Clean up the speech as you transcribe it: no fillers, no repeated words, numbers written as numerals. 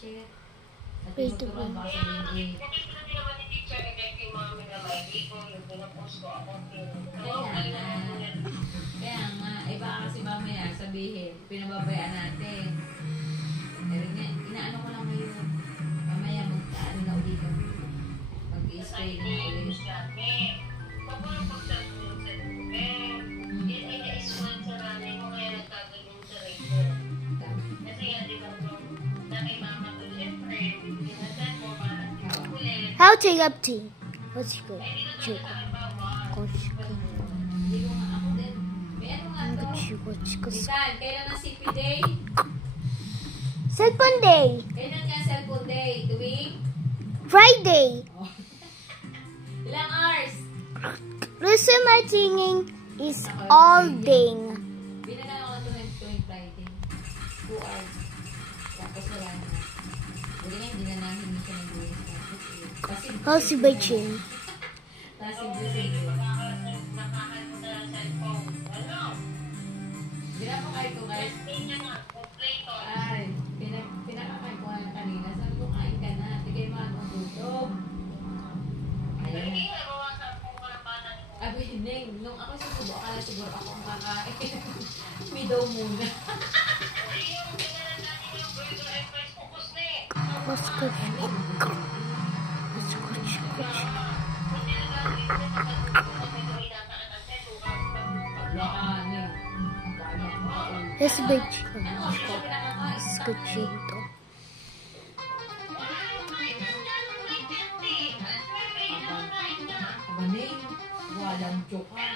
chat. At Wait, tinuturuan baka sabihin eh. Nakita na naman ni teacher na gaya yung mga minamay ko, yung pinapost ko ako. Kaya nga, baka kasi mamaya sabihin, pinababayaan natin. Pero nga, inaano ko lang ngayon. Mamaya mag-ano na ulit. Mag-i-spray na ulit. Kapag pagsasunod sa lugar, yan ay naisuan sa nanay mo kaya nagkagaling sa rito. Kasi nga, di ba ito, na kay mama ko, syempre, pinasan mo para ulit. How to up tea? What's good? Chico. Coach. Hindi ko nga ako din. May ano nga to? Chico. Bitan, kailan ang CP day? Cellphone day. Kailan nga cellphone day? Tuwing? Friday. Oh. Ilang hours? Listen, my singing is all day. Binala ko na ito tuwing Friday. 2 hours. Tapos wala na. Hindi na, hindi na namin siya ng buhay. How's your bitchin? Tapos yung blessing. Pinapakain ko guys. Ay, pinakakain ko nga kanina. Sabi ko, kain ka na. Tigay mo anong gutom. Ayun. Abi, Neng, nung ako susubo, akala siguro ako ang kakain. May daw muna. What's good? It's a big chicken. It's good chicken. Aba, Neng, walang joke ha.